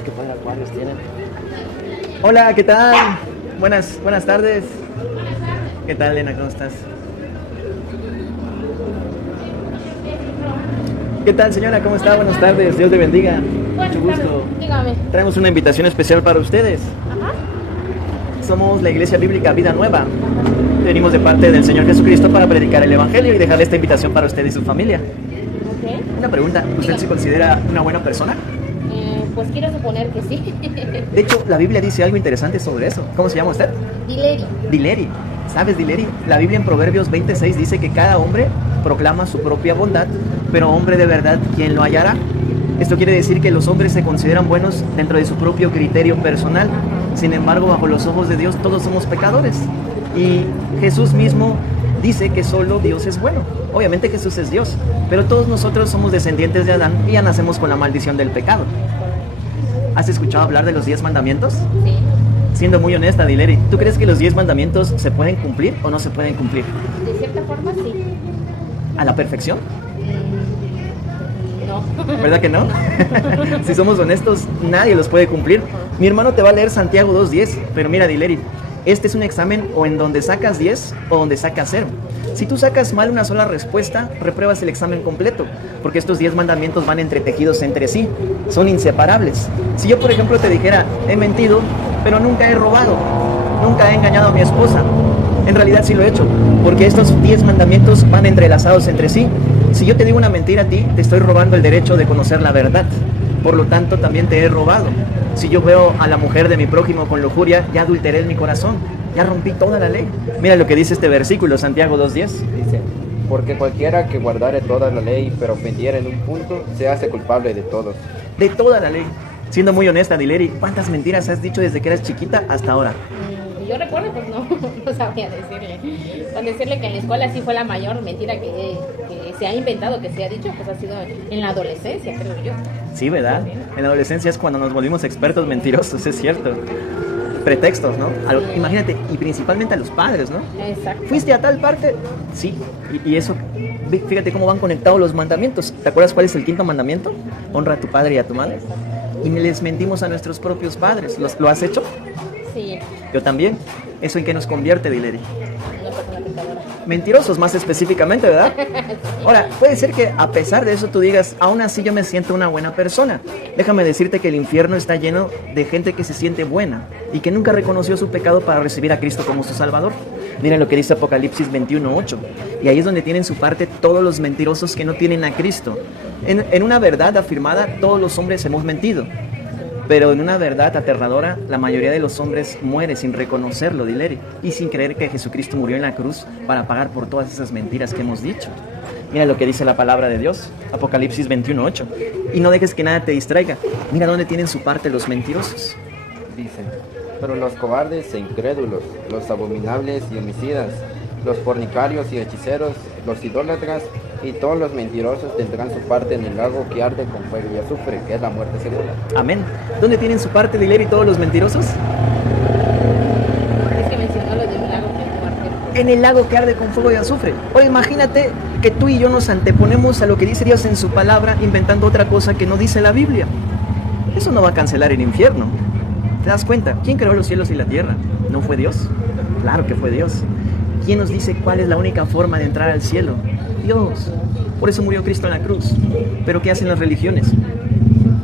Mira qué padre acuarios tienen. Hola, ¿qué tal? Buenas tardes. ¿Qué tal, Elena? ¿Cómo estás? ¿Qué tal, señora? ¿Cómo está? Buenas tardes. Dios te bendiga. Mucho gusto. Dígame. Traemos una invitación especial para ustedes. Ajá. Somos la Iglesia Bíblica Vida Nueva. Venimos de parte del Señor Jesucristo para predicar el Evangelio y dejarle esta invitación para usted y su familia. Ok. Una pregunta, ¿usted Dígame. se considera una buena persona? Pues quiero suponer que sí. De hecho, la Biblia dice algo interesante sobre eso. ¿Cómo se llama usted? Dileri. Dileri. ¿Sabes, Dileri? La Biblia en Proverbios 26 dice que cada hombre proclama su propia bondad, pero hombre de verdad, ¿quién lo hallará? Esto quiere decir que los hombres se consideran buenos dentro de su propio criterio personal. Sin embargo, bajo los ojos de Dios todos somos pecadores. Y Jesús mismo dice que solo Dios es bueno. Obviamente Jesús es Dios, pero todos nosotros somos descendientes de Adán y ya nacemos con la maldición del pecado. ¿Has escuchado hablar de los 10 mandamientos? Sí. Siendo muy honesta, Dileri, ¿tú crees que los 10 mandamientos se pueden cumplir o no se pueden cumplir? De cierta forma, sí. ¿A la perfección? No. ¿Verdad que no? Si somos honestos, nadie los puede cumplir. Mi hermano te va a leer Santiago 2:10, pero mira, Dileri, este es un examen o en donde sacas 10 o donde sacas 0. Si tú sacas mal una sola respuesta, repruebas el examen completo, porque estos 10 mandamientos van entretejidos entre sí, son inseparables. Si yo, por ejemplo, te dijera, he mentido, pero nunca he robado, nunca he engañado a mi esposa, en realidad sí lo he hecho, porque estos 10 mandamientos van entrelazados entre sí. Si yo te digo una mentira a ti, te estoy robando el derecho de conocer la verdad. Por lo tanto, también te he robado. Si yo veo a la mujer de mi prójimo con lujuria, ya adulteré en mi corazón. Ya rompí toda la ley. Mira lo que dice este versículo, Santiago 2:10. Dice, porque cualquiera que guardare toda la ley, pero ofendiera en un punto, se hace culpable de todos. De toda la ley. Siendo muy honesta, Dileri, ¿cuántas mentiras has dicho desde que eras chiquita hasta ahora? Yo recuerdo, pues no sabría decirle. Con decirle que en la escuela sí fue la mayor mentira que se ha inventado, que se ha dicho, pues ha sido en la adolescencia, creo yo. Sí, ¿verdad? En la adolescencia es cuando nos volvimos expertos mentirosos, es cierto. Pretextos, ¿no? Imagínate, y principalmente a los padres, ¿no? Exacto. ¿Fuiste a tal parte? Sí. Y eso, fíjate cómo van conectados los mandamientos. ¿Te acuerdas cuál es el 5.º mandamiento? Honra a tu padre y a tu madre. Y les mentimos a nuestros propios padres. ¿Lo has hecho? Sí. Yo también. ¿Eso en qué nos convierte, Dileri? Una persona pecadora. Mentirosos, más específicamente, ¿verdad? Ahora, puede ser que a pesar de eso tú digas, aún así yo me siento una buena persona. Déjame decirte que el infierno está lleno de gente que se siente buena y que nunca reconoció su pecado para recibir a Cristo como su Salvador. Miren lo que dice Apocalipsis 21:8. Y ahí es donde tienen su parte todos los mentirosos que no tienen a Cristo. En una verdad afirmada, todos los hombres hemos mentido. Pero en una verdad aterradora, la mayoría de los hombres muere sin reconocerlo, Dileri, y sin creer que Jesucristo murió en la cruz para pagar por todas esas mentiras que hemos dicho. Mira lo que dice la palabra de Dios, Apocalipsis 21:8. Y no dejes que nada te distraiga. Mira dónde tienen su parte los mentirosos. Dice, pero los cobardes e incrédulos, los abominables y homicidas, los fornicarios y hechiceros, los idólatras y todos los mentirosos tendrán su parte en el lago que arde con fuego y azufre, que es la muerte segunda. Amén. ¿Dónde tienen su parte, Dileri, todos los mentirosos? Es que mencionó lo de un lago que no arde. En el lago que arde con fuego y azufre. Ahora imagínate que tú y yo nos anteponemos a lo que dice Dios en su palabra, inventando otra cosa que no dice la Biblia. Eso no va a cancelar el infierno. ¿Te das cuenta? ¿Quién creó los cielos y la tierra? ¿No fue Dios? Claro que fue Dios. ¿Quién nos dice cuál es la única forma de entrar al cielo? Dios. Por eso murió Cristo en la cruz. ¿Pero qué hacen las religiones?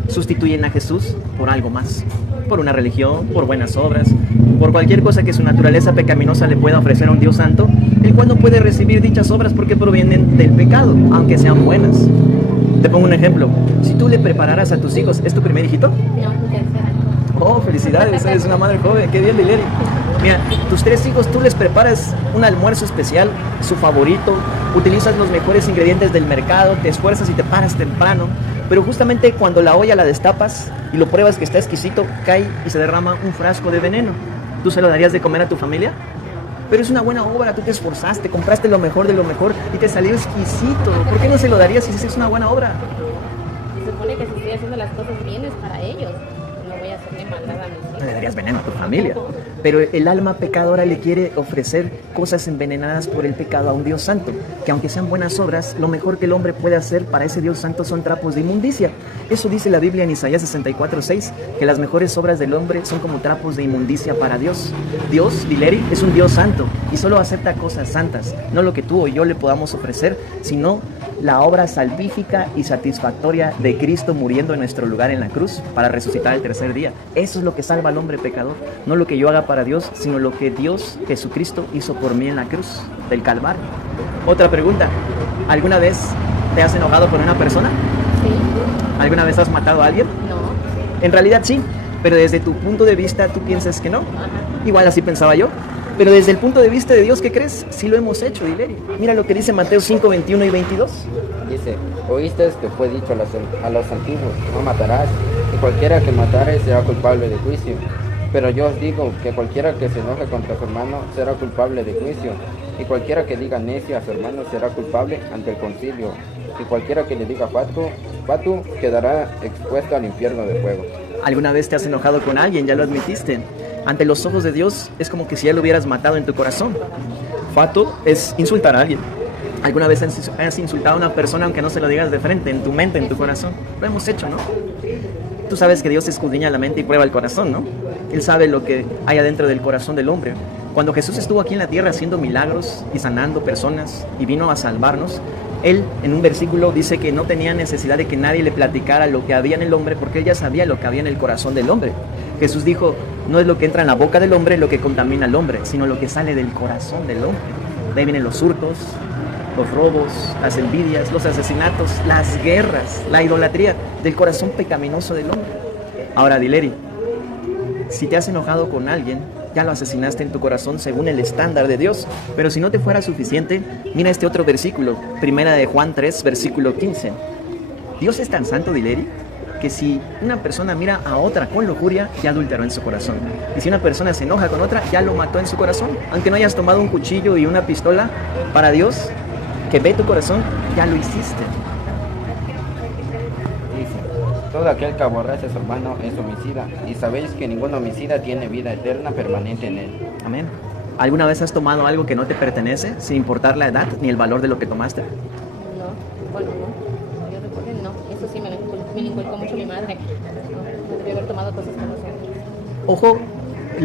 Sustituyen a Jesús por algo más. Por una religión, por buenas obras, por cualquier cosa que su naturaleza pecaminosa le pueda ofrecer a un Dios santo, el cual no puede recibir dichas obras porque provienen del pecado, aunque sean buenas. Te pongo un ejemplo. Si tú le prepararas a tus hijos, ¿es tu primer hijito? No, tercera. Oh, felicidades, eres una madre joven, qué bien, Dileri. Mira, tus 3 hijos, tú les preparas un almuerzo especial, su favorito, utilizas los mejores ingredientes del mercado, te esfuerzas y te paras temprano, pero justamente cuando la olla la destapas y lo pruebas que está exquisito, cae y se derrama un frasco de veneno. ¿Tú se lo darías de comer a tu familia? Pero es una buena obra, tú te esforzaste, compraste lo mejor de lo mejor y te salió exquisito. ¿Por qué no se lo darías si es una buena obra? Se supone que si estoy haciendo las cosas bien es para ellos. No voy a hacerle maldad a mis no le darías veneno a tu familia. Pero el alma pecadora le quiere ofrecer cosas envenenadas por el pecado a un Dios santo, que aunque sean buenas obras, lo mejor que el hombre puede hacer para ese Dios santo son trapos de inmundicia. Eso dice la Biblia en Isaías 64:6, que las mejores obras del hombre son como trapos de inmundicia para Dios. Dios, Dileri, es un Dios santo y solo acepta cosas santas, no lo que tú o yo le podamos ofrecer, sino la obra salvífica y satisfactoria de Cristo muriendo en nuestro lugar en la cruz para resucitar el tercer día. Eso es lo que salva al hombre pecador, no lo que yo haga para Dios, sino lo que Dios, Jesucristo, hizo por mí en la cruz del Calvario. Otra pregunta, ¿alguna vez te has enojado con una persona? Sí. ¿Alguna vez has matado a alguien? No. En realidad sí, pero desde tu punto de vista tú piensas que no. Ajá. Igual así pensaba yo. Pero desde el punto de vista de Dios, ¿qué crees? Sí lo hemos hecho, Dileri. Mira lo que dice Mateo 5, 21 y 22. Dice, oíste que fue dicho a los antiguos, no matarás, y cualquiera que matare será culpable de juicio. Pero yo os digo que cualquiera que se enoje contra su hermano será culpable de juicio, y cualquiera que diga necio a su hermano será culpable ante el concilio, y cualquiera que le diga fatu quedará expuesto al infierno de fuego. ¿Alguna vez te has enojado con alguien? Ya lo admitiste. Ante los ojos de Dios es como que si ya lo hubieras matado en tu corazón. Fato es insultar a alguien. ¿Alguna vez has insultado a una persona aunque no se lo digas de frente, en tu mente, en tu corazón? Lo hemos hecho, ¿no? Tú sabes que Dios escudriña la mente y prueba el corazón, ¿no? Él sabe lo que hay adentro del corazón del hombre. Cuando Jesús estuvo aquí en la tierra haciendo milagros y sanando personas y vino a salvarnos, Él en un versículo dice que no tenía necesidad de que nadie le platicara lo que había en el hombre, porque Él ya sabía lo que había en el corazón del hombre. Jesús dijo, no es lo que entra en la boca del hombre lo que contamina al hombre, sino lo que sale del corazón del hombre. De ahí vienen los hurtos, los robos, las envidias, los asesinatos, las guerras, la idolatría del corazón pecaminoso del hombre. Ahora, Dileri, si te has enojado con alguien, ya lo asesinaste en tu corazón según el estándar de Dios. Pero si no te fuera suficiente, mira este otro versículo, primera de Juan 3, versículo 15. Dios es tan santo, Dileri, que si una persona mira a otra con lujuria, ya adulteró en su corazón. Y si una persona se enoja con otra, ya lo mató en su corazón. Aunque no hayas tomado un cuchillo y una pistola, para Dios, que ve tu corazón, ya lo hiciste. Dice, todo aquel que aborrece a su hermano es homicida, y sabéis que ningún homicida tiene vida eterna permanente en él. Amén. ¿Alguna vez has tomado algo que no te pertenece, sin importar la edad ni el valor de lo que tomaste? No, bueno, no. Yo recuerdo, no. Eso sí me lo inculcó mucho mi madre. No debí haber tomado cosas que no son. Ojo,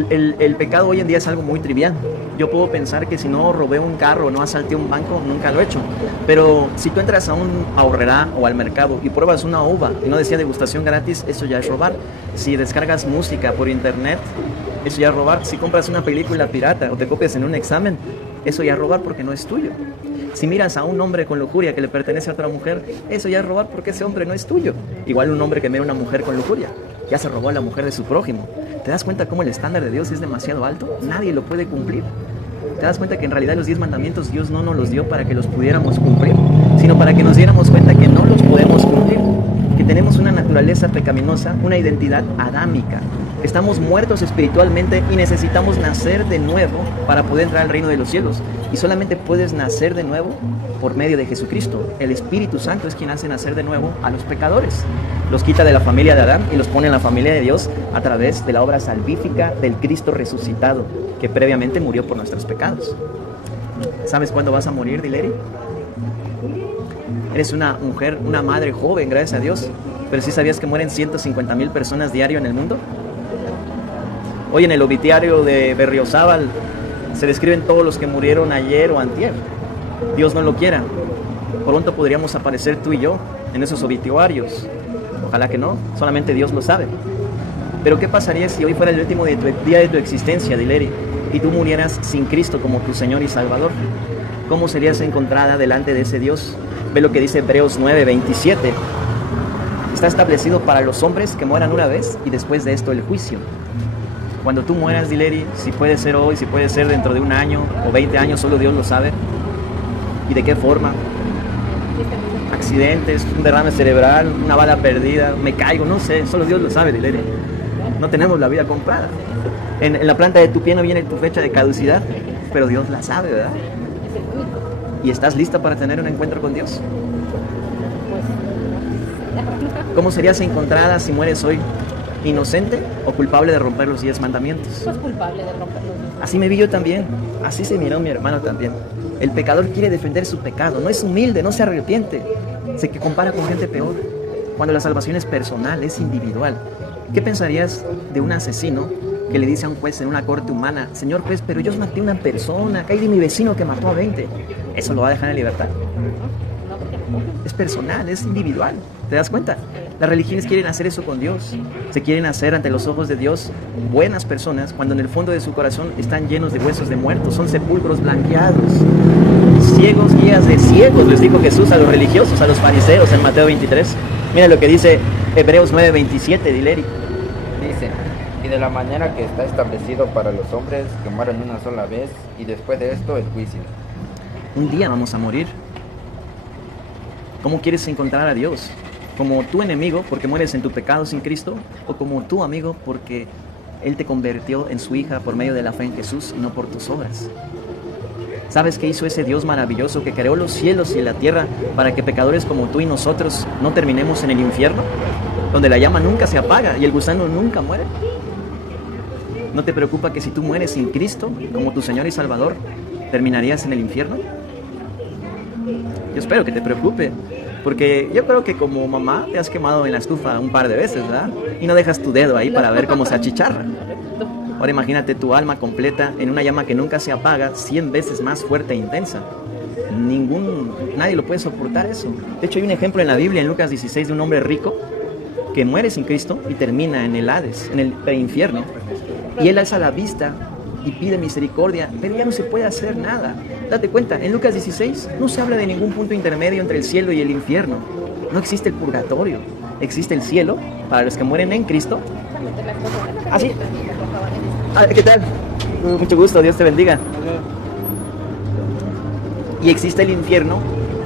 el pecado hoy en día es algo muy trivial. Yo puedo pensar que si no robé un carro o no asalté un banco, nunca lo he hecho. Pero si tú entras a un ahorrerá o al mercado y pruebas una uva y no decía degustación gratis, eso ya es robar. Si descargas música por internet, eso ya es robar. Si compras una película pirata o te copias en un examen, eso ya es robar porque no es tuyo. Si miras a un hombre con lujuria que le pertenece a otra mujer, eso ya es robar porque ese hombre no es tuyo. Igual un hombre que mira a una mujer con lujuria, ya se robó a la mujer de su prójimo. ¿Te das cuenta cómo el estándar de Dios es demasiado alto? Nadie lo puede cumplir. ¿Te das cuenta que en realidad los 10 mandamientos Dios no nos los dio para que los pudiéramos cumplir, sino para que nos diéramos cuenta que no los podemos cumplir? Que tenemos una naturaleza pecaminosa, una identidad adámica. Estamos muertos espiritualmente y necesitamos nacer de nuevo para poder entrar al reino de los cielos. Y solamente puedes nacer de nuevo por medio de Jesucristo. El Espíritu Santo es quien hace nacer de nuevo a los pecadores. Los quita de la familia de Adán y los pone en la familia de Dios a través de la obra salvífica del Cristo resucitado, que previamente murió por nuestros pecados. ¿Sabes cuándo vas a morir, Dileri? Eres una mujer, una madre joven, gracias a Dios. Pero ¿sí sabías que mueren 150,000 personas diario en el mundo? Hoy en el obituario de Berriozábal se describen todos los que murieron ayer o antier. Dios no lo quiera. Pronto podríamos aparecer tú y yo en esos obituarios. Ojalá que no, solamente Dios lo sabe. Pero ¿qué pasaría si hoy fuera el último día de tu existencia, Dileri, y tú murieras sin Cristo como tu Señor y Salvador? ¿Cómo serías encontrada delante de ese Dios? Ve lo que dice Hebreos 9:27. Está establecido para los hombres que mueran una vez y después de esto el juicio. Cuando tú mueras, Dileri, si puede ser hoy, si puede ser dentro de un año o 20 años, solo Dios lo sabe. ¿Y de qué forma? Accidentes, un derrame cerebral, una bala perdida, me caigo, no sé, solo Dios lo sabe, Dileri. No tenemos la vida comprada. En la planta de tu pie no viene tu fecha de caducidad, pero Dios la sabe, ¿verdad? ¿Y estás lista para tener un encuentro con Dios? ¿Cómo serías encontrada si mueres hoy? ¿Inocente o culpable de romper los 10 mandamientos? Pues culpable de romper los mismos. Así me vi yo también, así se miró mi hermano también. El pecador quiere defender su pecado, no es humilde, no se arrepiente, se compara con gente peor. Cuando la salvación es personal, es individual. ¿Qué pensarías de un asesino que le dice a un juez en una corte humana: señor juez, pero yo maté a una persona, ¿qué hay de mi vecino que mató a 20? ¿Eso lo va a dejar en libertad? No, porque no. Es personal, es individual. ¿Te das cuenta? Las religiones quieren hacer eso con Dios. Se quieren hacer ante los ojos de Dios buenas personas, cuando en el fondo de su corazón están llenos de huesos de muertos, son sepulcros blanqueados. Ciegos guías de ciegos, les dijo Jesús a los religiosos, a los fariseos en Mateo 23. Mira lo que dice Hebreos 9:27, Dileri. Dice, y de la manera que está establecido para los hombres que mueren una sola vez, y después de esto el juicio. Un día vamos a morir. ¿Cómo quieres encontrar a Dios? ¿Como tu enemigo porque mueres en tu pecado sin Cristo? ¿O como tu amigo porque Él te convirtió en su hija por medio de la fe en Jesús y no por tus obras? ¿Sabes qué hizo ese Dios maravilloso que creó los cielos y la tierra para que pecadores como tú y nosotros no terminemos en el infierno? Donde la llama nunca se apaga y el gusano nunca muere. ¿No te preocupa que si tú mueres sin Cristo como tu Señor y Salvador, terminarías en el infierno? Yo espero que te preocupe, porque yo creo que como mamá te has quemado en la estufa un par de veces, ¿verdad? Y no dejas tu dedo ahí para ver cómo se achicharra. Ahora imagínate tu alma completa en una llama que nunca se apaga, 100 veces más fuerte e intensa. Nadie lo puede soportar eso. De hecho hay un ejemplo en la Biblia, en Lucas 16, de un hombre rico que muere sin Cristo y termina en el Hades, en el preinfierno. Y él alza la vista y pide misericordia, pero ya no se puede hacer nada. Date cuenta, en Lucas 16 no se habla de ningún punto intermedio entre el cielo y el infierno. No existe el purgatorio, existe el cielo para los que mueren en Cristo. ¿Ah, sí? ¿Qué tal? Mucho gusto, Dios te bendiga. Y existe el infierno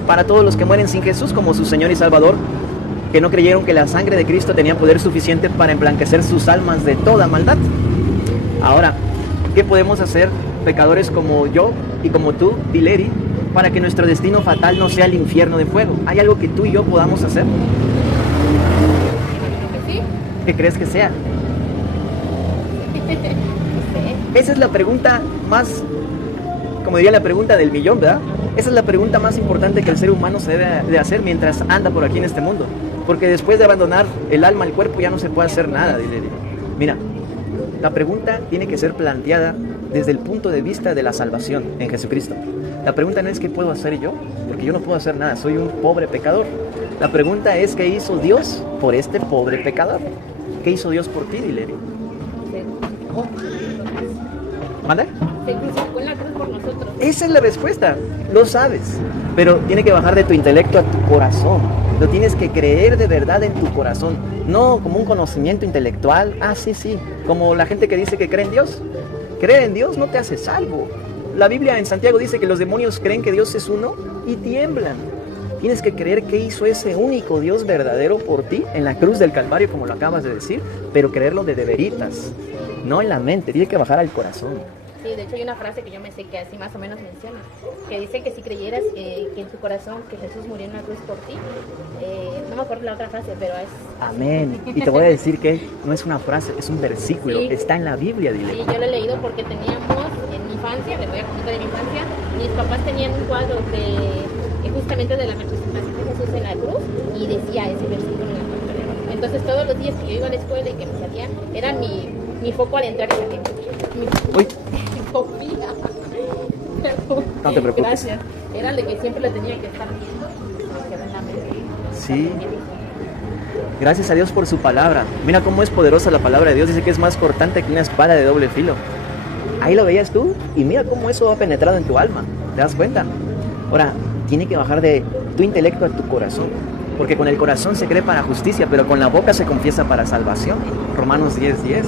para todos los que mueren sin Jesús como su Señor y Salvador, que no creyeron que la sangre de Cristo tenía poder suficiente para emblanquecer sus almas de toda maldad. Ahora, ¿qué podemos hacer, pecadores como yo y como tú, Dileri, para que nuestro destino fatal no sea el infierno de fuego? ¿Hay algo que tú y yo podamos hacer? ¿Sí? ¿Qué crees que sea? Esa es la pregunta más, como diría la pregunta del millón, ¿verdad? Esa es la pregunta más importante que el ser humano se debe de hacer mientras anda por aquí en este mundo. Porque después de abandonar el alma al cuerpo ya no se puede hacer nada, Dileri. Mira, la pregunta tiene que ser planteada desde el punto de vista de la salvación en Jesucristo. La pregunta no es ¿qué puedo hacer yo? Porque yo no puedo hacer nada, soy un pobre pecador. La pregunta es ¿qué hizo Dios por este pobre pecador? ¿Qué hizo Dios por ti, Dileri? ¿Mande? Se crucificó en la cruz por nosotros. Esa es la respuesta, lo sabes, pero tiene que bajar de tu intelecto a tu corazón. Lo tienes que creer de verdad en tu corazón, no como un conocimiento intelectual. Sí, como la gente que dice que cree en Dios. Creer en Dios no te hace salvo. La Biblia en Santiago dice que los demonios creen que Dios es uno y tiemblan. Tienes que creer que hizo ese único Dios verdadero por ti en la cruz del Calvario, como lo acabas de decir, pero creerlo de veritas, no en la mente, tiene que bajar al corazón. Sí, de hecho hay una frase que yo me sé que así más o menos menciona, que dice que si creyeras que en tu corazón que Jesús murió en la cruz por ti, no me acuerdo la otra frase, pero es... Amén. Y te voy a decir que no es una frase, es un versículo, sí. Está en la Biblia, dile. Sí, yo lo he leído porque teníamos en mi infancia, les voy a contar de mi infancia, mis papás tenían un cuadro justamente de la representación de Jesús en la cruz y decía ese versículo en la parte de abajo. Entonces todos los días que yo iba a la escuela y que me salía, era mi foco al entrar en la tienda. Uy. Confía. No te preocupes. Gracias. Era de que siempre lo tenía que estar viendo. Me quedó en la mente. Sí. Gracias a Dios por su palabra. Mira cómo es poderosa la palabra de Dios. Dice que es más cortante que una espada de doble filo. Ahí lo veías tú y mira cómo eso ha penetrado en tu alma. ¿Te das cuenta? Ahora, tiene que bajar de tu intelecto a tu corazón. Porque con el corazón se cree para justicia, pero con la boca se confiesa para salvación. Romanos 10:10.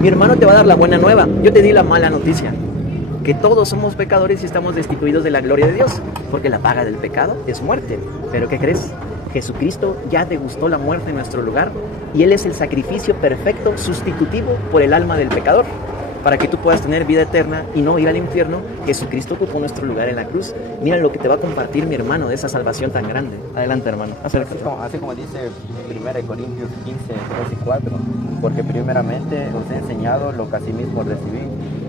Mi hermano te va a dar la buena nueva. Yo te di la mala noticia. Que todos somos pecadores y estamos destituidos de la gloria de Dios. Porque la paga del pecado es muerte. ¿Pero qué crees? Jesucristo ya degustó la muerte en nuestro lugar. Y Él es el sacrificio perfecto, sustitutivo por el alma del pecador. para que tú puedas tener vida eterna y no ir al infierno. Jesucristo ocupó nuestro lugar en la cruz. Mira lo que te va a compartir mi hermano de esa salvación tan grande. Adelante, hermano, acércate. Así como dice 1 Corintios 15, 3 y 4, porque primeramente os he enseñado lo que asimismo recibí,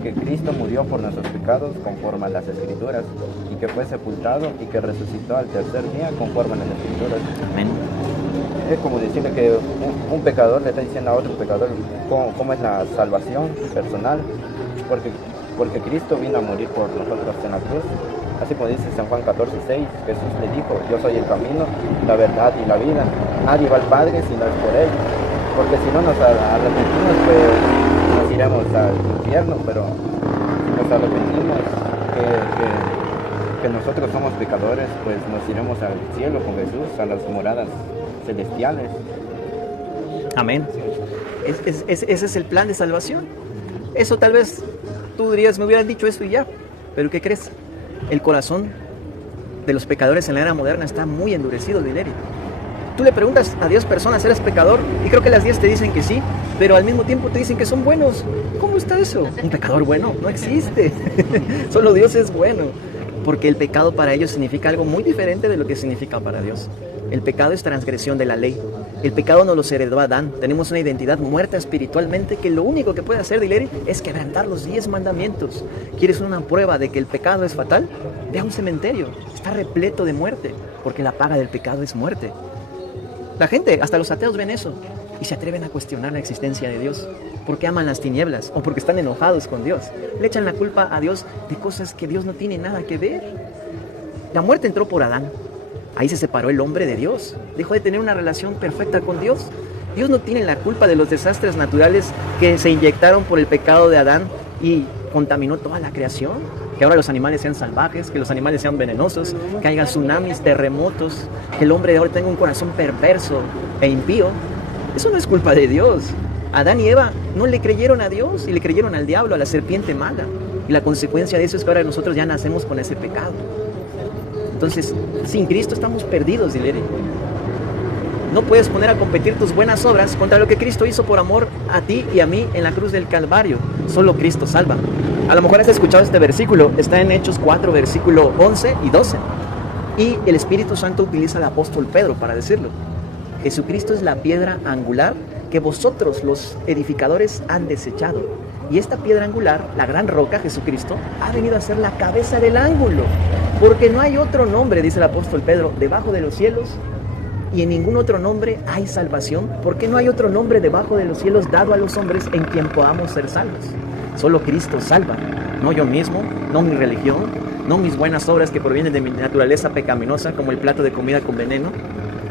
que Cristo murió por nuestros pecados conforme a las Escrituras, y que fue sepultado y que resucitó al tercer día conforme a las Escrituras. Amén. Es como decirle que un pecador le está diciendo a otro pecador cómo es la salvación personal, porque Cristo vino a morir por nosotros en la cruz. Así como dice San Juan 14:6, Jesús le dijo: yo soy el camino, la verdad y la vida. Nadie va al Padre si no es por Él. Porque si no nos arrepentimos, pues nos iremos al infierno, pero si nos arrepentimos que nosotros somos pecadores, pues nos iremos al cielo con Jesús, a las moradas celestiales. Amén. Ese es el plan de salvación. Eso tal vez tú dirías, me hubieran dicho eso y ya. Pero ¿qué crees? El corazón de los pecadores en la era moderna está muy endurecido, Dileri. Tú le preguntas a 10 personas, ¿eres pecador? Y creo que las 10 te dicen que sí, pero al mismo tiempo te dicen que son buenos. ¿Cómo está eso? Un pecador bueno no existe. Solo Dios es bueno. Porque el pecado para ellos significa algo muy diferente de lo que significa para Dios. El pecado es transgresión de la ley. El pecado nos lo heredó Adán. Tenemos una identidad muerta espiritualmente que lo único que puede hacer, Dileri, es quebrantar los 10 mandamientos. ¿Quieres una prueba de que el pecado es fatal? Ve a un cementerio. Está repleto de muerte, porque la paga del pecado es muerte. La gente, hasta los ateos ven eso y se atreven a cuestionar la existencia de Dios. Porque aman las tinieblas o porque están enojados con Dios. Le echan la culpa a Dios de cosas que Dios no tiene nada que ver. La muerte entró por Adán. Ahí se separó el hombre de Dios. Dejó de tener una relación perfecta con Dios. Dios no tiene la culpa de los desastres naturales que se inyectaron por el pecado de Adán y contaminó toda la creación. Que ahora los animales sean salvajes, que los animales sean venenosos, que haya tsunamis, terremotos, que el hombre de ahora tenga un corazón perverso e impío. Eso no es culpa de Dios. Adán y Eva no le creyeron a Dios y le creyeron al diablo, a la serpiente mala. Y la consecuencia de eso es que ahora nosotros ya nacemos con ese pecado. Entonces, sin Cristo estamos perdidos, Dileri. No puedes poner a competir tus buenas obras contra lo que Cristo hizo por amor a ti y a mí en la cruz del Calvario. Solo Cristo salva. A lo mejor has escuchado este versículo, está en Hechos 4, versículo 11 y 12. Y el Espíritu Santo utiliza al apóstol Pedro para decirlo. Jesucristo es la piedra angular que vosotros los edificadores han desechado. Y esta piedra angular, la gran roca, Jesucristo, ha venido a ser la cabeza del ángulo. Porque no hay otro nombre, dice el apóstol Pedro, debajo de los cielos, y en ningún otro nombre hay salvación, porque no hay otro nombre debajo de los cielos dado a los hombres en quien podamos ser salvos. Solo Cristo salva, no yo mismo, no mi religión, no mis buenas obras que provienen de mi naturaleza pecaminosa, como el plato de comida con veneno.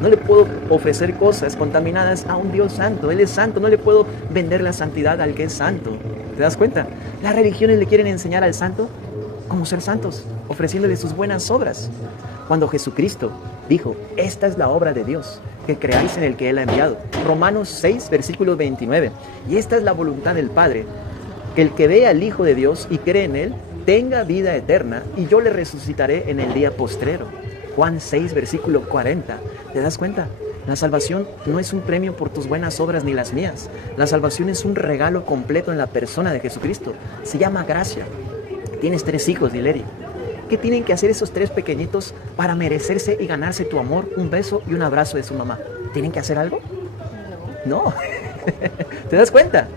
No le puedo ofrecer cosas contaminadas a un Dios santo. Él es santo, no le puedo vender la santidad al que es santo. ¿Te das cuenta? Las religiones le quieren enseñar al santo cómo ser santos, ofreciéndole sus buenas obras. Cuando Jesucristo dijo, esta es la obra de Dios, que creáis en el que Él ha enviado. Romanos 6, versículo 29. Y esta es la voluntad del Padre, que el que vea al Hijo de Dios y cree en Él, tenga vida eterna, y yo le resucitaré en el día postrero. Juan 6, versículo 40. ¿Te das cuenta? La salvación no es un premio por tus buenas obras ni las mías. La salvación es un regalo completo en la persona de Jesucristo. Se llama gracia. Tienes 3 hijos, Dileri. ¿Qué tienen que hacer esos 3 pequeñitos para merecerse y ganarse tu amor, un beso y un abrazo de su mamá? ¿Tienen que hacer algo? No. ¿Te das cuenta?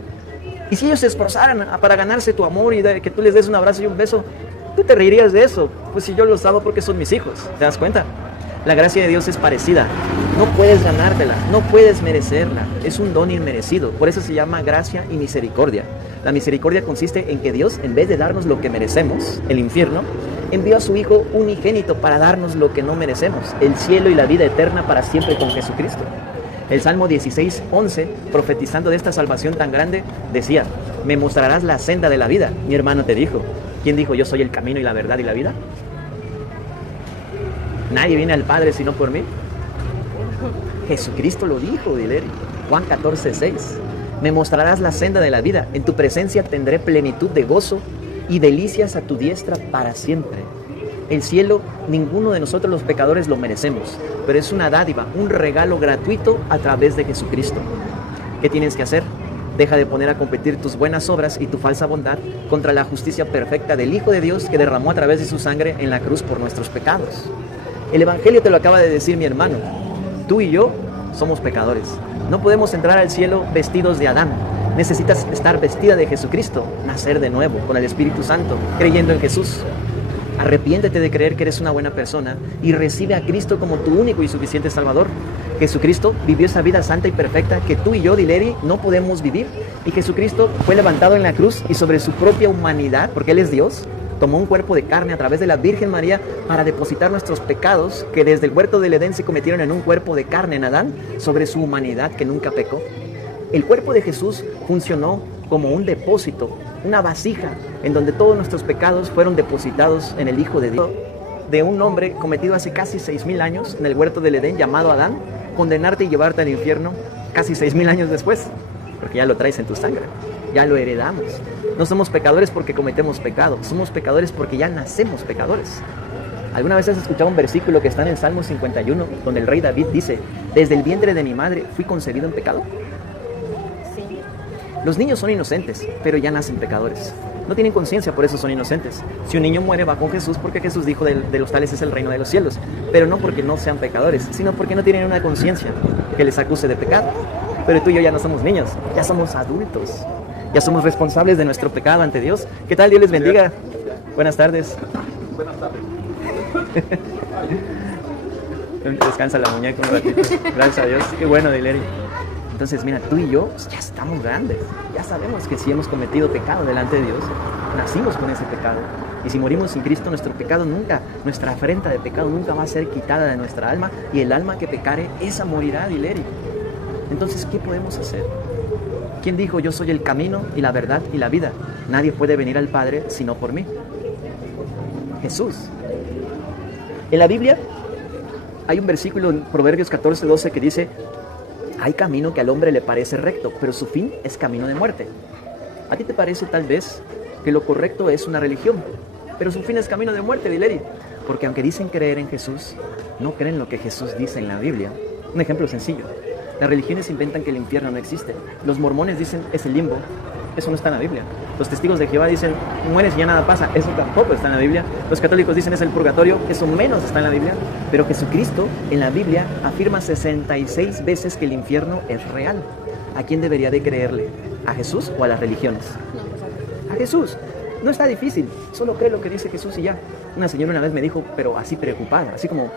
Y si ellos se esforzaran para ganarse tu amor y que tú les des un abrazo y un beso, tú te reirías de eso. Pues si yo los amo porque son mis hijos. ¿Te das cuenta? La gracia de Dios es parecida. No puedes ganártela, no puedes merecerla. Es un don inmerecido. Por eso se llama gracia y misericordia. La misericordia consiste en que Dios, en vez de darnos lo que merecemos, el infierno, envió a su Hijo unigénito para darnos lo que no merecemos, el cielo y la vida eterna para siempre con Jesucristo. El Salmo 16, 11, profetizando de esta salvación tan grande, decía, me mostrarás la senda de la vida. Mi hermano te dijo. ¿Quién dijo yo soy el camino y la verdad y la vida? Nadie viene al Padre sino por mí. Jesucristo lo dijo, Dileri. Juan 14, 6. Me mostrarás la senda de la vida. En tu presencia tendré plenitud de gozo y delicias a tu diestra para siempre. El cielo, ninguno de nosotros los pecadores lo merecemos, pero es una dádiva, un regalo gratuito a través de Jesucristo. ¿Qué tienes que hacer? Deja de poner a competir tus buenas obras y tu falsa bondad contra la justicia perfecta del Hijo de Dios que derramó a través de su sangre en la cruz por nuestros pecados. El Evangelio te lo acaba de decir mi hermano. Tú y yo somos pecadores. No podemos entrar al cielo vestidos de Adán. Necesitas estar vestida de Jesucristo, nacer de nuevo con el Espíritu Santo, creyendo en Jesús. Arrepiéntete de creer que eres una buena persona y recibe a Cristo como tu único y suficiente Salvador. Jesucristo vivió esa vida santa y perfecta que tú y yo, Dileri, no podemos vivir. Y Jesucristo fue levantado en la cruz y sobre su propia humanidad, porque Él es Dios, tomó un cuerpo de carne a través de la Virgen María para depositar nuestros pecados que desde el huerto del Edén se cometieron en un cuerpo de carne en Adán, sobre su humanidad que nunca pecó. El cuerpo de Jesús funcionó como un depósito, una vasija, en donde todos nuestros pecados fueron depositados en el Hijo de Dios, de un hombre cometido hace casi 6,000 años en el huerto del Edén, llamado Adán, condenarte y llevarte al infierno casi 6,000 años después, porque ya lo traes en tu sangre, ya lo heredamos. No somos pecadores porque cometemos pecado, somos pecadores porque ya nacemos pecadores. ¿Alguna vez has escuchado un versículo que está en el Salmo 51, donde el rey David dice: desde el vientre de mi madre fui concebido en pecado? Sí. Los niños son inocentes, pero ya nacen pecadores. No tienen conciencia, por eso son inocentes. Si un niño muere, va con Jesús, porque Jesús dijo de los tales es el reino de los cielos. Pero no porque no sean pecadores, sino porque no tienen una conciencia que les acuse de pecado. Pero tú y yo ya no somos niños, ya somos adultos. Ya somos responsables de nuestro pecado ante Dios. ¿Qué tal? Dios les bendiga. Buenas tardes. Buenas tardes. Descansa la muñeca un ratito. Gracias a Dios. Qué bueno, Dileri. Entonces, mira, tú y yo ya estamos grandes. Ya sabemos que si hemos cometido pecado delante de Dios, nacimos con ese pecado. Y si morimos sin Cristo, nuestro pecado nunca, nuestra afrenta de pecado nunca va a ser quitada de nuestra alma. Y el alma que pecare, esa morirá, Dileri. Entonces, ¿qué podemos hacer? ¿Quién dijo: yo soy el camino y la verdad y la vida? Nadie puede venir al Padre sino por mí. Jesús. En la Biblia hay un versículo en Proverbios 14:12 que dice: hay camino que al hombre le parece recto, pero su fin es camino de muerte. ¿A ti te parece tal vez que lo correcto es una religión, pero su fin es camino de muerte, Dileri? Porque aunque dicen creer en Jesús, no creen lo que Jesús dice en la Biblia. Un ejemplo sencillo: las religiones inventan que el infierno no existe. Los mormones dicen es el limbo. Eso no está en la Biblia. Los testigos de Jehová dicen mueres y ya nada pasa. Eso tampoco está en la Biblia. Los católicos dicen es el purgatorio. Eso menos está en la Biblia. Pero Jesucristo en la Biblia afirma 66 veces que el infierno es real. ¿A quién debería de creerle? ¿A Jesús o a las religiones? No, pues A Jesús. No está difícil. Solo cree lo que dice Jesús y ya. Una señora una vez me dijo, pero así preocupada, así como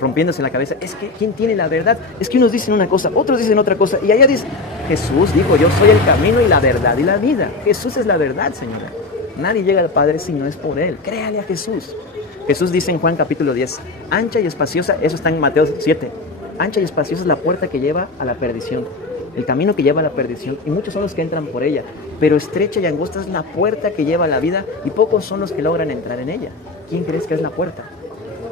rompiéndose la cabeza: es que ¿quién tiene la verdad? Es que unos dicen una cosa, otros dicen otra cosa, y ella dice: Jesús dijo: yo soy el camino y la verdad y la vida. Jesús es la verdad, señora. Nadie llega al Padre si no es por Él. Créale a Jesús. Jesús dice en Juan capítulo 10, ancha y espaciosa, eso está en Mateo 7, ancha y espaciosa es la puerta que lleva a la perdición, el camino que lleva a la perdición, y muchos son los que entran por ella, pero estrecha y angosta es la puerta que lleva a la vida, y pocos son los que logran entrar en ella. ¿Quién crees que es la puerta?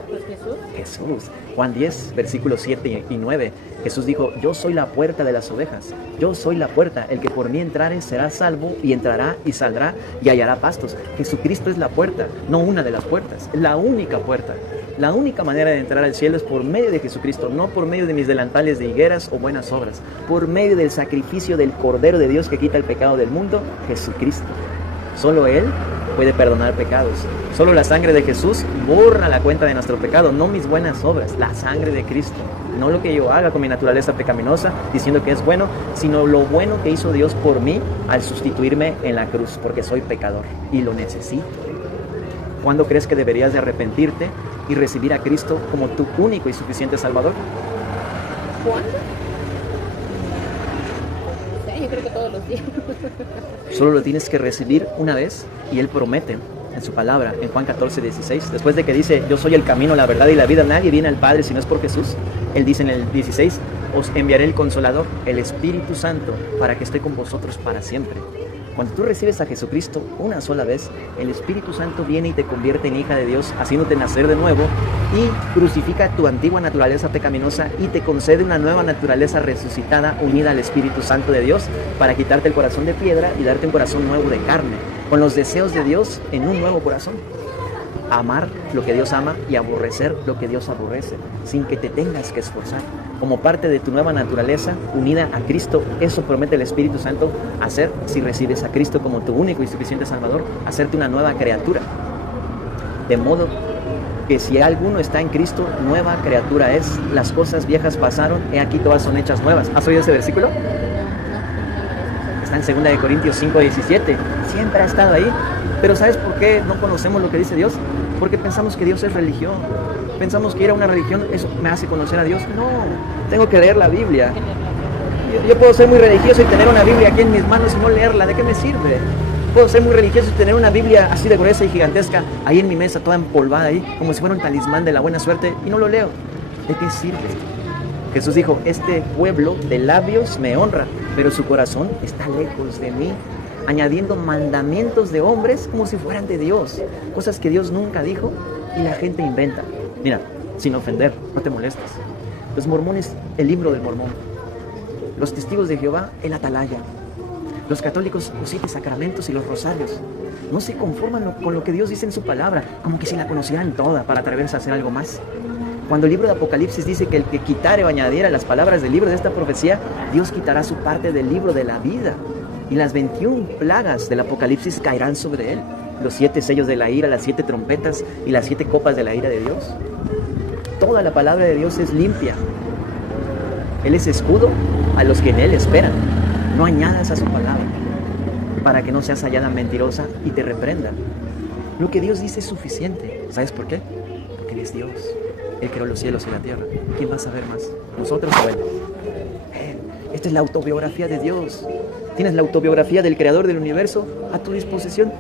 Pues Jesús. Jesús. Juan 10, versículos 7 y 9. Jesús dijo: yo soy la puerta de las ovejas. Yo soy la puerta. El que por mí entrare será salvo, y entrará y saldrá y hallará pastos. Jesucristo es la puerta, no una de las puertas. Es la única puerta. La única manera de entrar al cielo es por medio de Jesucristo, no por medio de mis delantales de higueras o buenas obras. Por medio del sacrificio del Cordero de Dios que quita el pecado del mundo, Jesucristo. Solo Él puede perdonar pecados. Solo la sangre de Jesús borra la cuenta de nuestro pecado, no mis buenas obras, la sangre de Cristo. No lo que yo haga con mi naturaleza pecaminosa, diciendo que es bueno, sino lo bueno que hizo Dios por mí al sustituirme en la cruz, porque soy pecador y lo necesito. ¿Cuándo crees que deberías de arrepentirte y recibir a Cristo como tu único y suficiente Salvador? ¿Cuándo? Sí, yo creo que todos los días. Solo lo tienes que recibir una vez, y Él promete en su palabra, en Juan 14:16, después de que dice: yo soy el camino, la verdad y la vida, nadie viene al Padre si no es por Jesús. Él dice en el 16: os enviaré el Consolador, el Espíritu Santo, para que esté con vosotros para siempre. Cuando tú recibes a Jesucristo una sola vez, el Espíritu Santo viene y te convierte en hija de Dios, haciéndote nacer de nuevo, y crucifica tu antigua naturaleza pecaminosa y te concede una nueva naturaleza resucitada unida al Espíritu Santo de Dios, para quitarte el corazón de piedra y darte un corazón nuevo de carne, con los deseos de Dios en un nuevo corazón. amar lo que Dios ama y aborrecer lo que Dios aborrece, sin que te tengas que esforzar. Como parte de tu nueva naturaleza unida a Cristo, eso promete el Espíritu Santo hacer, si recibes a Cristo como tu único y suficiente Salvador, hacerte una nueva criatura. De modo que si alguno está en Cristo, nueva criatura es. Las cosas viejas pasaron, he aquí todas son hechas nuevas. ¿Has oído ese versículo? Está en 2 Corintios 5:17. Siempre ha estado ahí. Pero ¿sabes por qué no conocemos lo que dice Dios? Porque pensamos que Dios es religión. Pensamos que ir a una religión, eso me hace conocer a Dios. No, tengo que leer la Biblia. Yo puedo ser muy religioso y tener una Biblia aquí en mis manos y no leerla. ¿De qué me sirve? Puedo ser muy religioso y tener una Biblia así de gruesa y gigantesca ahí en mi mesa, toda empolvada ahí, como si fuera un talismán de la buena suerte, y no lo leo. ¿De qué sirve? Jesús dijo, este pueblo de labios me honra, pero su corazón está lejos de mí, añadiendo mandamientos de hombres como si fueran de Dios, cosas que Dios nunca dijo y la gente inventa. Mira, sin ofender, no te molestes. Los mormones, el libro del Mormón. Los testigos de Jehová, el atalaya. Los católicos, los 7 sacramentos y los rosarios. No se conforman con lo que Dios dice en su palabra, como que si la conocieran toda para atreverse a hacer algo más. Cuando el libro de Apocalipsis dice que el que quitare o añadiera las palabras del libro de esta profecía, Dios quitará su parte del libro de la vida. Y las 21 plagas del Apocalipsis caerán sobre él. Los 7 sellos de la ira, las 7 trompetas y las 7 copas de la ira de Dios. Toda la palabra de Dios es limpia. Él es escudo a los que en él esperan. No añadas a su palabra para que no seas hallada mentirosa y te reprenda. Lo que Dios dice es suficiente. ¿Sabes por qué? Porque Él es Dios. Él creó los cielos y la tierra. ¿Quién va a saber más? ¿Nosotros o Él? Esta es la autobiografía de Dios. Tienes la autobiografía del Creador del universo a tu disposición.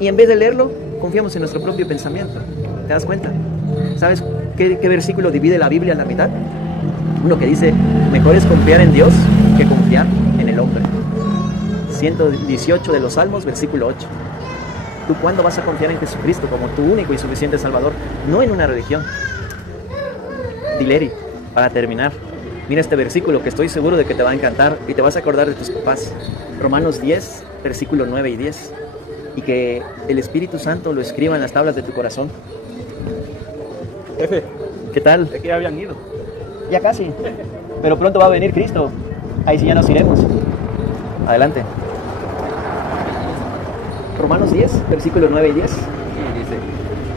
Y en vez de leerlo, confiamos en nuestro propio pensamiento. ¿Te das cuenta? ¿Sabes qué versículo divide la Biblia a la mitad? Uno que dice, mejor es confiar en Dios que confiar en el hombre. 118 de los Salmos, versículo 8. ¿Tú cuándo vas a confiar en Jesucristo como tu único y suficiente Salvador? No en una religión. Dileri, para terminar, mira este versículo que estoy seguro de que te va a encantar y te vas a acordar de tus papás. Romanos 10, versículo 9 y 10. Y que el Espíritu Santo lo escriba en las tablas de tu corazón. Jefe, ¿qué tal? ¿de qué ya habían ido? Ya casi, pero pronto va a venir Cristo. Ahí sí ya nos iremos. Adelante. Romanos 10, versículos 9 y 10. Sí, dice,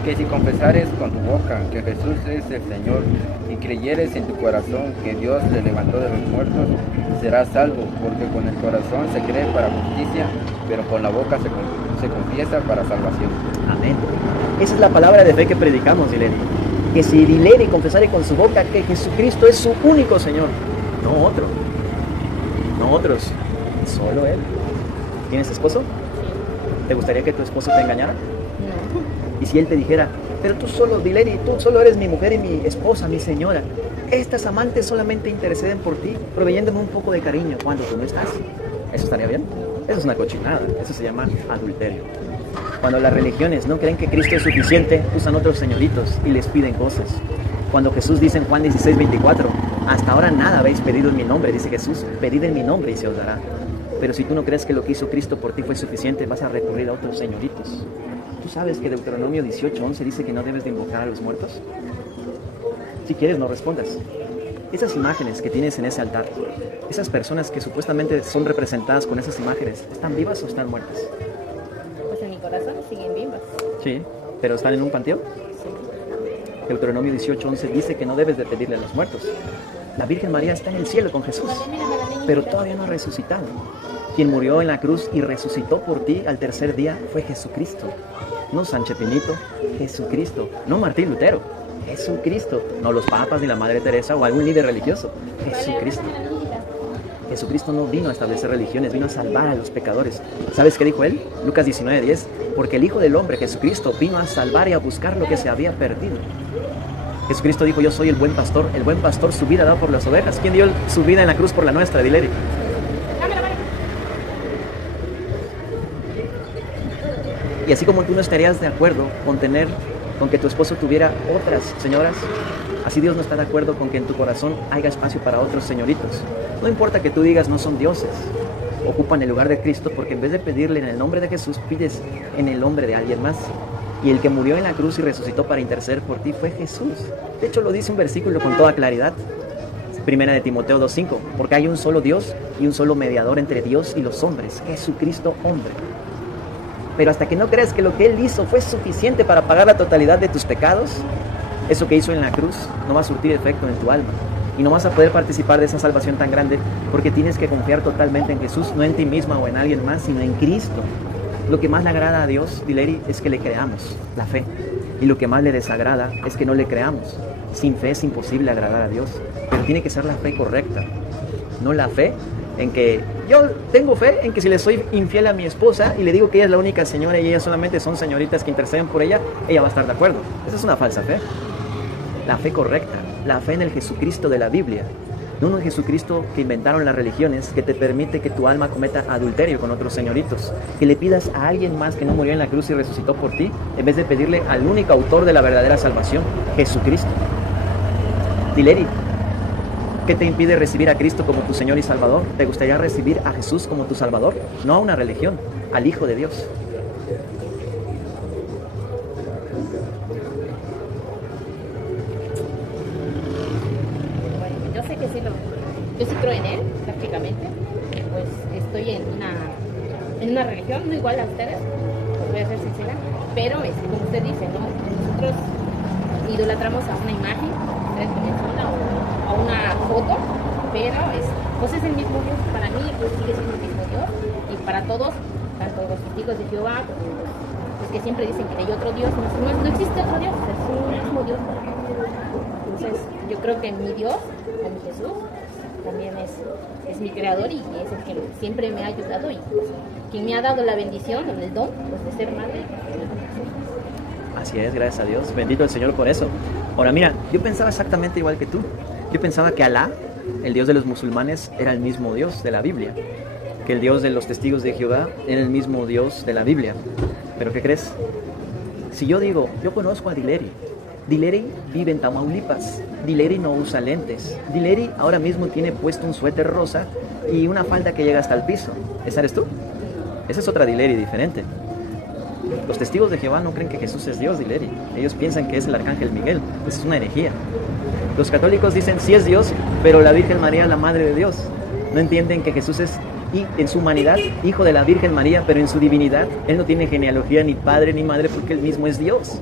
que si confesares con tu boca que Jesús es el Señor y creyeres en tu corazón que Dios le levantó de los muertos, serás salvo, porque con el corazón se cree para justicia, pero con la boca se confiesa para salvación. Amén. Esa es la palabra de fe que predicamos, Dileri. Que si Dileri confesare con su boca que Jesucristo es su único Señor, no otro, no otros, solo Él. ¿Tienes esposo? ¿Te gustaría que tu esposo te engañara? No. Y si él te dijera, pero tú solo, Dileri, tú solo eres mi mujer y mi esposa, mi señora. Estas amantes solamente interceden por ti, proveyéndome un poco de cariño cuando tú no estás. ¿Eso estaría bien? Eso es una cochinada, eso se llama adulterio. Cuando las religiones no creen que Cristo es suficiente, usan otros señoritos y les piden cosas. Cuando Jesús dice en Juan 16:24, hasta ahora nada habéis pedido en mi nombre, dice Jesús, pedid en mi nombre y se os dará. Pero si tú no crees que lo que hizo Cristo por ti fue suficiente, vas a recurrir a otros señoritos. ¿Tú sabes que Deuteronomio 18:11 dice que no debes de invocar a los muertos? Si quieres, no respondas. Esas imágenes que tienes en ese altar, esas personas que supuestamente son representadas con esas imágenes, ¿están vivas o están muertas? Pues en mi corazón siguen vivas. Sí, pero ¿están en un panteón? Deuteronomio 18:11 dice que no debes de pedirle a los muertos. La Virgen María está en el cielo con Jesús, pero todavía no ha resucitado. Quien murió en la cruz y resucitó por ti al tercer día fue Jesucristo. No San Chepinito, Jesucristo. No Martín Lutero, Jesucristo. No los papas ni la Madre Teresa o algún líder religioso. Jesucristo. Jesucristo no vino a establecer religiones, vino a salvar a los pecadores. ¿Sabes qué dijo él? Lucas 19:10. Porque el Hijo del Hombre, Jesucristo, vino a salvar y a buscar lo que se había perdido. Jesucristo dijo, yo soy el buen pastor su vida da por las ovejas. ¿Quién dio su vida en la cruz por la nuestra? Dileri. Y así como tú no estarías de acuerdo con que tu esposo tuviera otras señoras, así Dios no está de acuerdo con que en tu corazón haya espacio para otros señoritos. No importa que tú digas no son dioses, ocupan el lugar de Cristo, porque en vez de pedirle en el nombre de Jesús, pides en el nombre de alguien más. Y el que murió en la cruz y resucitó para interceder por ti fue Jesús. De hecho, lo dice un versículo con toda claridad. Primera de Timoteo 2:5. Porque hay un solo Dios y un solo mediador entre Dios y los hombres, Jesucristo hombre. Pero hasta que no creas que lo que Él hizo fue suficiente para pagar la totalidad de tus pecados, eso que hizo en la cruz no va a surtir efecto en tu alma. Y no vas a poder participar de esa salvación tan grande porque tienes que confiar totalmente en Jesús, no en ti misma o en alguien más, sino en Cristo. Lo que más le agrada a Dios, Dileri, es que le creamos, la fe. Y lo que más le desagrada es que no le creamos. Sin fe es imposible agradar a Dios, pero tiene que ser la fe correcta. No la fe en que yo tengo fe en que si le soy infiel a mi esposa y le digo que ella es la única señora y ellas solamente son señoritas que interceden por ella, ella va a estar de acuerdo. Esa es una falsa fe. La fe correcta, la fe en el Jesucristo de la Biblia, no en el Jesucristo que inventaron las religiones, que te permite que tu alma cometa adulterio con otros señoritos, que le pidas a alguien más que no murió en la cruz y resucitó por ti, en vez de pedirle al único autor de la verdadera salvación, Jesucristo. Dileri, ¿qué te impide recibir a Cristo como tu Señor y Salvador? ¿Te gustaría recibir a Jesús como tu Salvador? No a una religión, al Hijo de Dios. Yo sí creo en Él, prácticamente. Pues estoy en una religión, no igual a ustedes, pues voy a ser sincera, pero como usted dice, ¿no? Nosotros idolatramos a una imagen, a una foto, pero pues es el mismo Dios. Para mí pues sigue siendo el mismo Dios, y para todos, tanto los testigos de Jehová, pues que siempre dicen que hay otro Dios, no existe otro Dios, es un mismo Dios. Entonces yo creo que mi Dios, o mi Jesús, también es mi creador y es el que siempre me ha ayudado y pues, quien me ha dado la bendición, el don pues, de ser madre. Así es, gracias a Dios. Bendito el Señor por eso. Ahora mira, yo pensaba exactamente igual que tú. Yo pensaba que Alá, el Dios de los musulmanes, era el mismo Dios de la Biblia. Que el Dios de los testigos de Jehová era el mismo Dios de la Biblia. ¿Pero qué crees? Si yo digo, yo conozco a Dileri. Dileri vive en Tamaulipas. Dileri no usa lentes. Dileri ahora mismo tiene puesto un suéter rosa y una falda que llega hasta el piso. ¿Esa eres tú? Esa es otra Dileri diferente. Los testigos de Jehová no creen que Jesús es Dios, Dileri. Ellos piensan que es el arcángel Miguel. Esa es una herejía. Los católicos dicen sí es Dios, pero la Virgen María es la madre de Dios. No entienden que Jesús es, en su humanidad, hijo de la Virgen María, pero en su divinidad, Él no tiene genealogía ni padre ni madre porque Él mismo es Dios.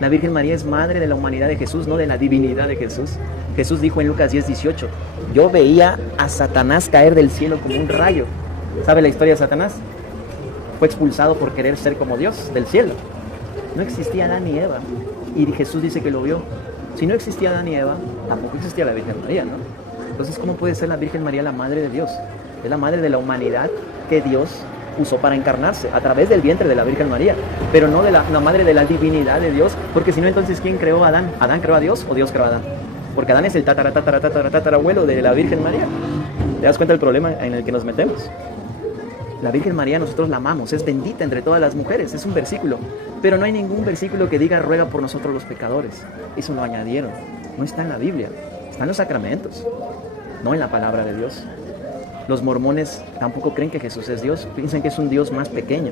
La Virgen María es madre de la humanidad de Jesús, no de la divinidad de Jesús. Jesús dijo en Lucas 10:18, yo veía a Satanás caer del cielo como un rayo. ¿Sabe la historia de Satanás? Fue expulsado por querer ser como Dios del cielo. No existía Adán ni Eva. Y Jesús dice que lo vio. Si no existía Adán y Eva, tampoco existía la Virgen María, ¿no? Entonces, ¿cómo puede ser la Virgen María la madre de Dios? Es la madre de la humanidad que Dios usó para encarnarse a través del vientre de la Virgen María, pero no de la madre de la divinidad de Dios, porque si no, entonces ¿quién creó a Adán? ¿Adán creó a Dios o Dios creó a Adán? Porque Adán es el tatarabuelo de la Virgen María. ¿Te das cuenta del problema en el que nos metemos? La Virgen María nosotros la amamos, es bendita entre todas las mujeres, es un versículo, pero no hay ningún versículo que diga ruega por nosotros los pecadores. Eso lo añadieron, no está en la Biblia, está en los sacramentos, no en la palabra de Dios. Los mormones tampoco creen que Jesús es Dios, piensan que es un Dios más pequeño.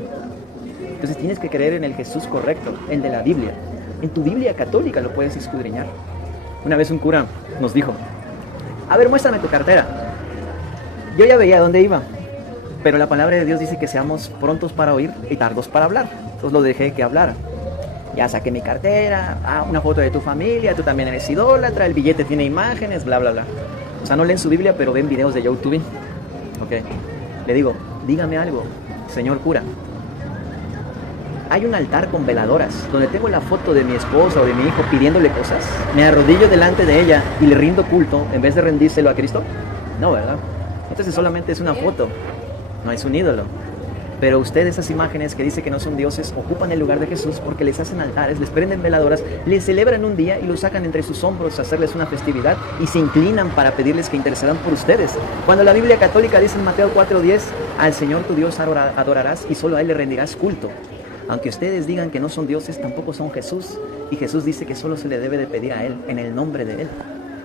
Entonces tienes que creer en el Jesús correcto, el de la Biblia. En tu Biblia católica lo puedes escudriñar. Una vez un cura nos dijo, a ver, muéstrame tu cartera. Yo ya veía dónde iba, pero la palabra de Dios dice que seamos prontos para oír y tardos para hablar. Entonces lo dejé que hablara. Ya saqué mi cartera, una foto de tu familia, tú también eres idólatra, el billete tiene imágenes, bla, bla, bla. O sea, no leen su Biblia, pero ven videos de YouTube. Ok, le digo, dígame algo, señor cura. Hay un altar con veladoras donde tengo la foto de mi esposa o de mi hijo pidiéndole cosas. ¿Me arrodillo delante de ella y le rindo culto en vez de rendírselo a Cristo? No, ¿verdad? Entonces solamente es una foto, no es un ídolo. Pero ustedes, esas imágenes que dice que no son dioses, ocupan el lugar de Jesús porque les hacen altares, les prenden veladoras, les celebran un día y lo sacan entre sus hombros a hacerles una festividad y se inclinan para pedirles que intercedan por ustedes. Cuando la Biblia católica dice en Mateo 4:10, al Señor tu Dios adorarás y solo a Él le rendirás culto. Aunque ustedes digan que no son dioses, tampoco son Jesús. Y Jesús dice que solo se le debe de pedir a Él, en el nombre de Él.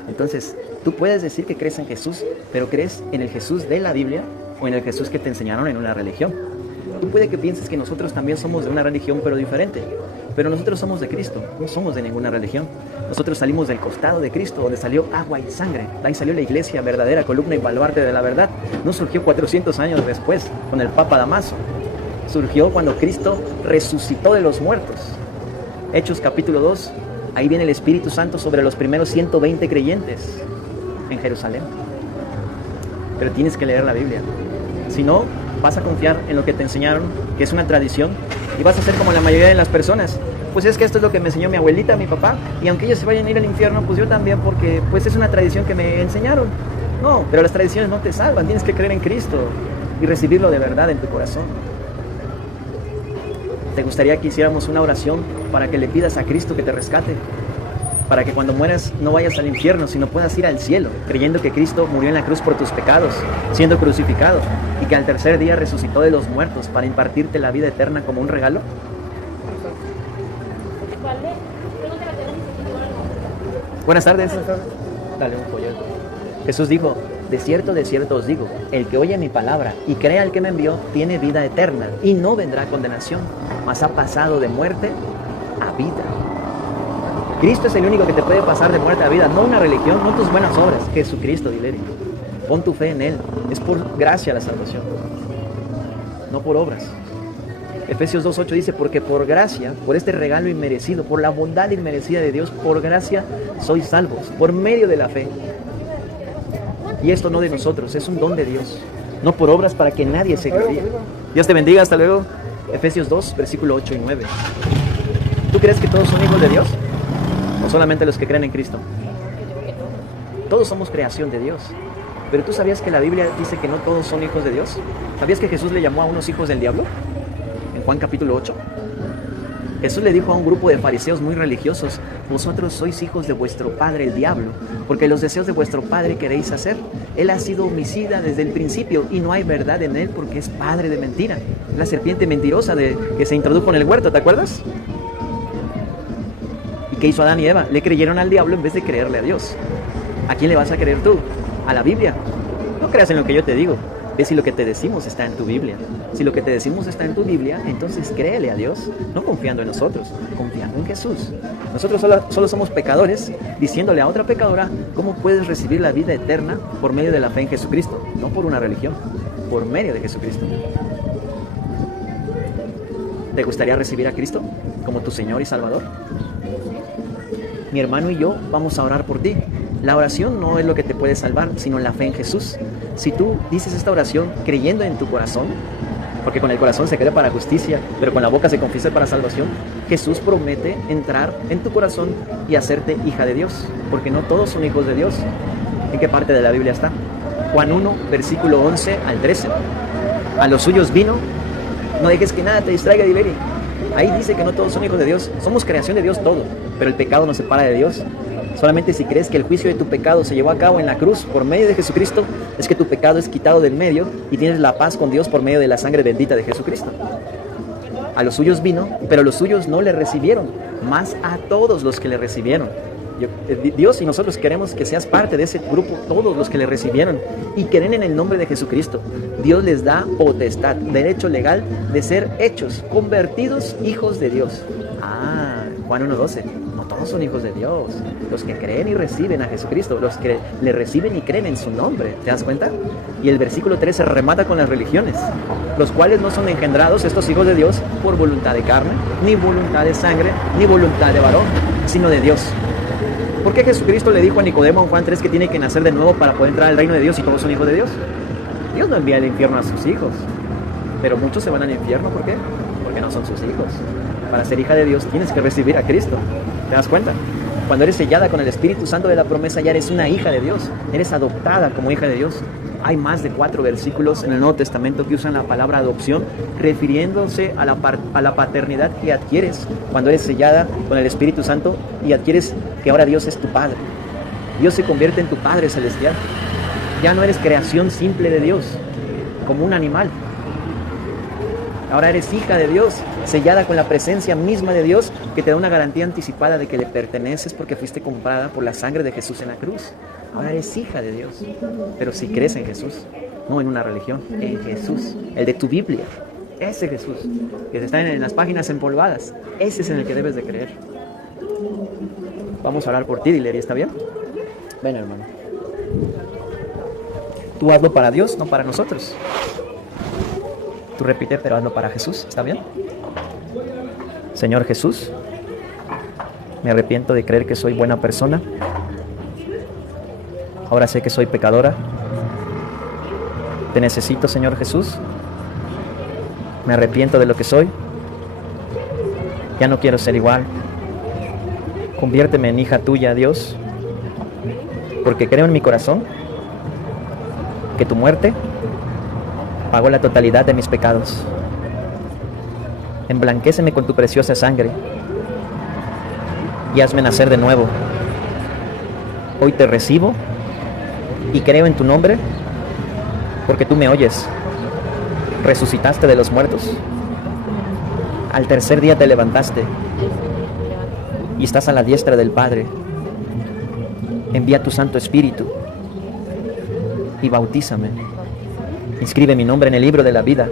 Entonces, tú puedes decir que crees en Jesús, pero crees en el Jesús de la Biblia o en el Jesús que te enseñaron en una religión. Tú puede que pienses que nosotros también somos de una religión, pero diferente. Pero nosotros somos de Cristo, no somos de ninguna religión. Nosotros salimos del costado de Cristo, donde salió agua y sangre. De ahí salió la iglesia, verdadera columna y baluarte de la verdad. No surgió 400 años después, con el Papa Damaso. Surgió cuando Cristo resucitó de los muertos. Hechos capítulo 2, ahí viene el Espíritu Santo sobre los primeros 120 creyentes en Jerusalén. Pero tienes que leer la Biblia. Si no, vas a confiar en lo que te enseñaron, que es una tradición, y vas a ser como la mayoría de las personas. Pues es que esto es lo que me enseñó mi abuelita, mi papá, y aunque ellos se vayan a ir al infierno, pues yo también, porque pues es una tradición que me enseñaron. No, pero las tradiciones no te salvan, tienes que creer en Cristo y recibirlo de verdad en tu corazón. ¿Te gustaría que hiciéramos una oración para que le pidas a Cristo que te rescate? Para que cuando mueras no vayas al infierno, sino puedas ir al cielo, creyendo que Cristo murió en la cruz por tus pecados, siendo crucificado, y que al tercer día resucitó de los muertos para impartirte la vida eterna como un regalo. Buenas tardes. Dale un folleto. Jesús dijo: de cierto os digo, el que oye mi palabra y cree al que me envió, tiene vida eterna y no vendrá condenación, mas ha pasado de muerte a vida. Cristo es el único que te puede pasar de muerte a vida, no una religión, no tus buenas obras. Jesucristo, Dileri. Pon tu fe en Él. Es por gracia la salvación, no por obras. Efesios 2:8 dice: porque por gracia, por este regalo inmerecido, por la bondad inmerecida de Dios, por gracia sois salvos, por medio de la fe. Y esto no de nosotros, es un don de Dios, no por obras para que nadie se gloríe. Dios te bendiga, hasta luego. Efesios 2, versículo 8 y 9. ¿Tú crees que todos son hijos de Dios? ¿O solamente los que creen en Cristo? Todos somos creación de Dios. Pero ¿tú sabías que la Biblia dice que no todos son hijos de Dios? ¿Sabías que Jesús le llamó a unos hijos del diablo? En Juan capítulo 8. Jesús le dijo a un grupo de fariseos muy religiosos: vosotros sois hijos de vuestro padre el diablo, porque los deseos de vuestro padre queréis hacer. Él ha sido homicida desde el principio y no hay verdad en él, porque es padre de mentira. La serpiente mentirosa que se introdujo en el huerto, ¿te acuerdas? ¿Y qué hizo Adán y Eva? Le creyeron al diablo en vez de creerle a Dios. ¿A quién le vas a creer tú? ¿A la Biblia? No creas en lo que yo te digo. Ve si lo que te decimos está en tu Biblia. Si lo que te decimos está en tu Biblia, entonces créele a Dios, no confiando en nosotros, confiando en Jesús. Nosotros solo somos pecadores, diciéndole a otra pecadora cómo puedes recibir la vida eterna por medio de la fe en Jesucristo, no por una religión, por medio de Jesucristo. ¿Te gustaría recibir a Cristo como tu Señor y Salvador? Mi hermano y yo vamos a orar por ti. La oración no es lo que te puede salvar, sino la fe en Jesús. Si tú dices esta oración creyendo en tu corazón, porque con el corazón se cree para justicia, pero con la boca se confiesa para salvación, Jesús promete entrar en tu corazón y hacerte hija de Dios, porque no todos son hijos de Dios. ¿En qué parte de la Biblia está? Juan 1, versículo 11 al 13. A los suyos vino, no dejes que nada te distraiga, Dileri. Ahí dice que no todos son hijos de Dios. Somos creación de Dios todo, pero el pecado nos separa de Dios. Solamente si crees que el juicio de tu pecado se llevó a cabo en la cruz por medio de Jesucristo, es que tu pecado es quitado del medio y tienes la paz con Dios por medio de la sangre bendita de Jesucristo. A los suyos vino, pero los suyos no le recibieron, más a todos los que le recibieron. Dios y nosotros queremos que seas parte de ese grupo, todos los que le recibieron y creen en el nombre de Jesucristo. Dios les da potestad, derecho legal de ser hechos, convertidos hijos de Dios. Juan 1:12. No todos son hijos de Dios. Los que creen y reciben a Jesucristo, los que le reciben y creen en su nombre. ¿Te das cuenta? Y el versículo 13 remata con las religiones, los cuales no son engendrados, estos hijos de Dios, por voluntad de carne, ni voluntad de sangre, ni voluntad de varón, sino de Dios. ¿Por qué Jesucristo le dijo a Nicodemo en Juan 3 que tiene que nacer de nuevo para poder entrar al reino de Dios y todos son hijos de Dios? Dios no envía al infierno a sus hijos, pero muchos se van al infierno. ¿Por qué? Porque no son sus hijos. Para ser hija de Dios tienes que recibir a Cristo. ¿Te das cuenta? Cuando eres sellada con el Espíritu Santo de la promesa, ya eres una hija de Dios. Eres adoptada como hija de Dios. Hay más de 4 versículos en el Nuevo Testamento que usan la palabra adopción, refiriéndose a la paternidad que adquieres cuando eres sellada con el Espíritu Santo y adquieres que ahora Dios es tu Padre. Dios se convierte en tu Padre celestial. Ya no eres creación simple de Dios, como un animal. Ahora eres hija de Dios, sellada con la presencia misma de Dios, que te da una garantía anticipada de que le perteneces porque fuiste comprada por la sangre de Jesús en la cruz. Ahora eres hija de Dios, pero si crees en Jesús, no en una religión, en Jesús, el de tu Biblia. Ese Jesús, que está en las páginas empolvadas, ese es en el que debes de creer. Vamos a orar por ti, Dileri, ¿está bien? Ven, hermano. Tú hazlo para Dios, no para nosotros. Tú repite, pero hazlo para Jesús, ¿está bien? Señor Jesús, me arrepiento de creer que soy buena persona. Ahora sé que soy pecadora. Te necesito, Señor Jesús. Me arrepiento de lo que soy. Ya no quiero ser igual. Conviérteme en hija tuya, Dios, porque creo en mi corazón que tu muerte pagó la totalidad de mis pecados. Emblanquéceme con tu preciosa sangre y hazme nacer de nuevo. Hoy te recibo y creo en tu nombre, porque tú me oyes. Resucitaste de los muertos. Al tercer día te levantaste y estás a la diestra del Padre. Envía tu Santo Espíritu y bautízame. Inscribe mi nombre en el libro de la vida